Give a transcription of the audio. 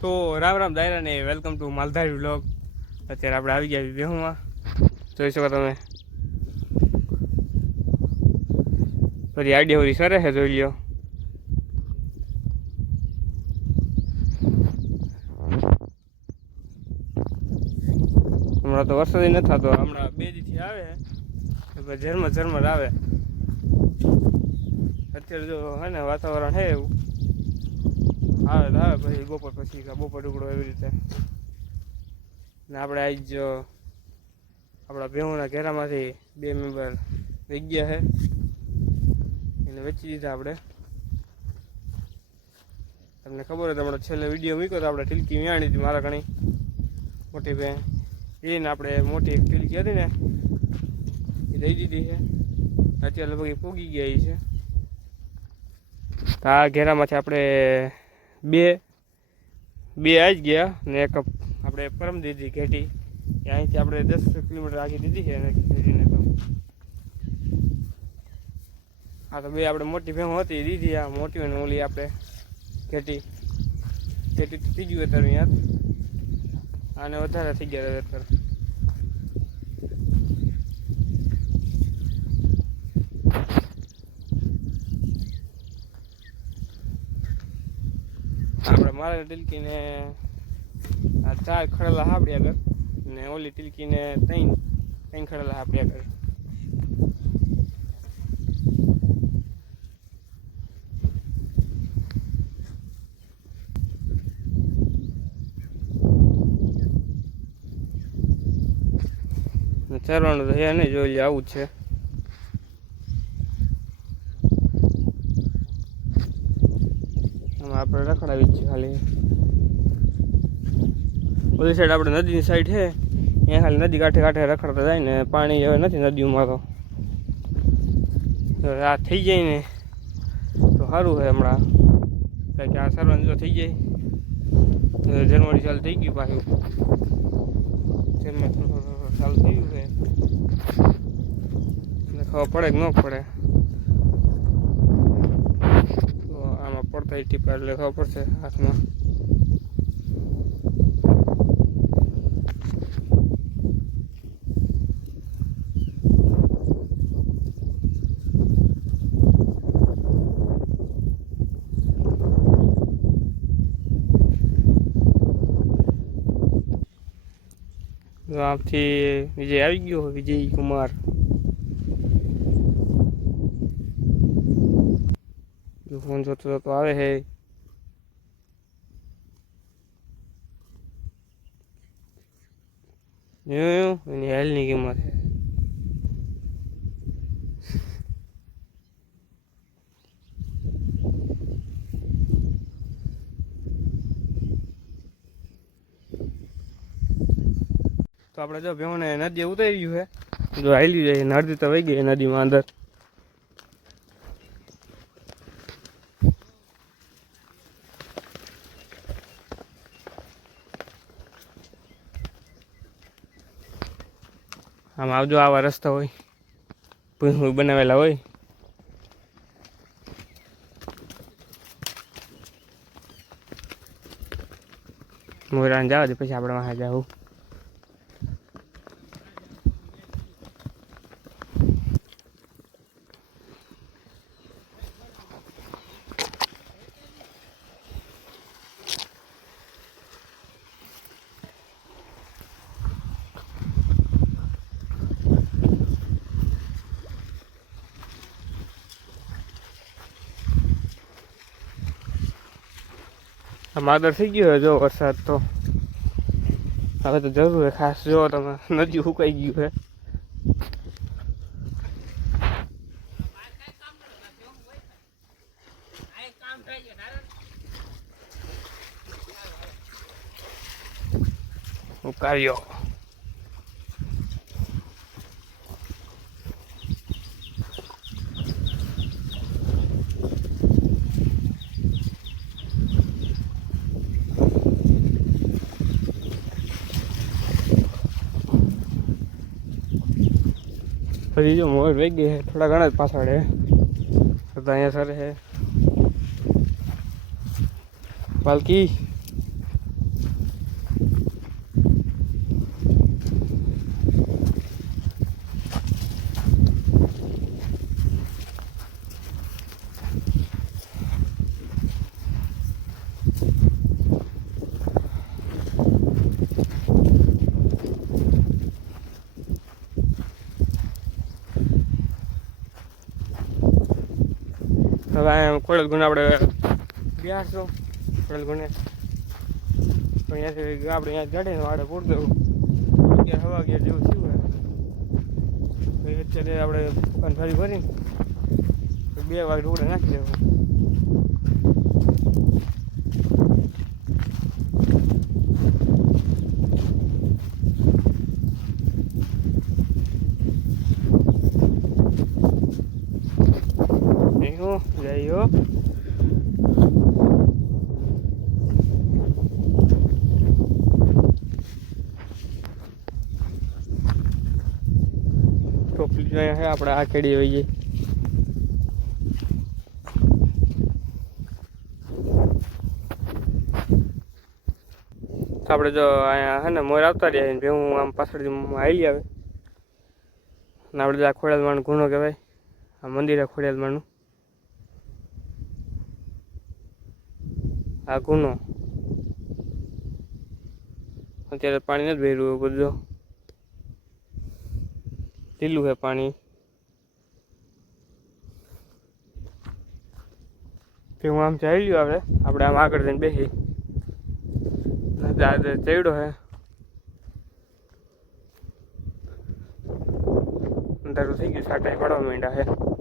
તો રામ રામ દાયરા ને welcome to Maldhari vlog. અત્યારે આપણે આવી ગયા બેહુમાં, જોઈ શકો તમે। બધી આઈડિયા બધી સરે છે, જોઈ લ્યો। હમણાં તો વરસાદ નથી થતો, હમણાં 2 દીથી આવે છે, ઝરમર ઝરમર આવે। અત્યારે જો હે ને વાતાવરણ છે એવું, આવે તો આવે, પછી બપોર પછી બપોર ટુકડો એવી રીતે। ને આપણે આજ જો આપણા ભેહુના ઘેરામાંથી 2 મેમ્બર વહી ગયા છે, એને વેચી દીધા આપણે। તમને ખબર હોય તો હમણાં છેલ્લે વિડીયો મૂક્યો તો આપણે ટીલકી વિયાણી હતી મારા ઘણી મોટી બેન, એને આપણે મોટી એક ટીલકી હતી ને એ દઈ દીધી છે। અત્યારે લગભગ એ પૂગી ગયા છે। તો આ ઘેરામાંથી આપણે બે આવી જ ગયા ને એક આપણે પરમ દીધી ઘેટી, અહીંથી આપણે 10 કિલોમીટર આગળ દીધી છે એને ઘેટીને। તો હા, તો 2 આપણે મોટી ભેહું હતી દીધી, આ મોટી અને ઓલી આપણે ઘેટી તો થઈ ગયું અત્યારે યાર, આને વધારે થઈ ગયા અત્યારે। આપણે મારા ટીલકીને આ 4 ખડેલા હાંભળ્યા આગળ, ને ઓલી ટીલકીને 3 ખડેલા હાંભળ્યા આગળ। ચરવાનું તો હે નહીં, જોઈ લે આવું જ છે। આમાં આપણે રખડાવી જ છે ખાલી। ઓલી સાઈડ આપણે નદીની સાઈડ છે, અહીંયા ખાલી નદી કાંઠે કાંઠે રખડતા જાય ને, પાણી હવે નથી નદીઓમાં। તો આ થઈ જાય ને તો સારું છે હમણાં, કારણ કે આ સરવાનું જો થઈ જાય તો જનવરી ચાલુ થઈ ગયું, પાછું જન્મ ચાલુ થયું છે એટલે ખબર પડે કે ન પડે, તો આમાં પડતા ટીપા એટલે ખબર પડશે હાથમાં। તો આમથી વિજય આવી ગયો, વિજય કુમાર ફોન જોતો તો આવે છે। એની હેલની કિંમત છે। તો આપણે જો ભેહોને નદી ઉતારી ગયું છે, જો હાલી જાય નદી તો વહી ગઈ નદીમાં અંદર। આમ આવજો, આવા રસ્તા હોય ભૂઈ બનાવેલા હોય, મોરાને જવા દે પછી આપણે વાહ જાવું। માદર થઈ ગયો હોય જો વરસાદ, તો હવે તો જરૂર છે ખાસ, જો તમે નદી સુકાઈ ગયું છે। ઉકાળ્યો ફરી જો મોર વહી ગઈ છે, થોડા ઘણા જ પાછળ છે, તો અહીંયા સર છે પાલકી। હવે અહીંયા ખોડલ ગુને આપણે ગયા છો ખોડલ ગુને તો અહીંયાથી આપણે અહીંયા ગાડીને વાડે પૂર દેવું 11 સવા 11 જેવું થયું હોય અત્યારે આપણે દુકાન ફરી ભરીને 2 વાગે ઢોકળા નાખી દેવું જઈયો ટોપલી જોઈએ છે આપણે આ કેડી હોઈએ આપણે જો અહીંયા હે ને મોર આવતા રહ્યા ને ભેહું આમ પાછળથી હાલી આવે ને આપણે આ ખોડિયાલમાંનું ગુનો કહેવાય આ મંદિર ખોડિયાલમાંનું આ ગુનો અત્યારે પાણી નથી ભર્યું બધું લીલું છે પાણી હું આમ ચાલ્યું આવે આપણે આમ આગળ જઈને બેસી ચડ્યો હે અંધારું થઈ ગયું સાટા પડવા માંડ્યા છે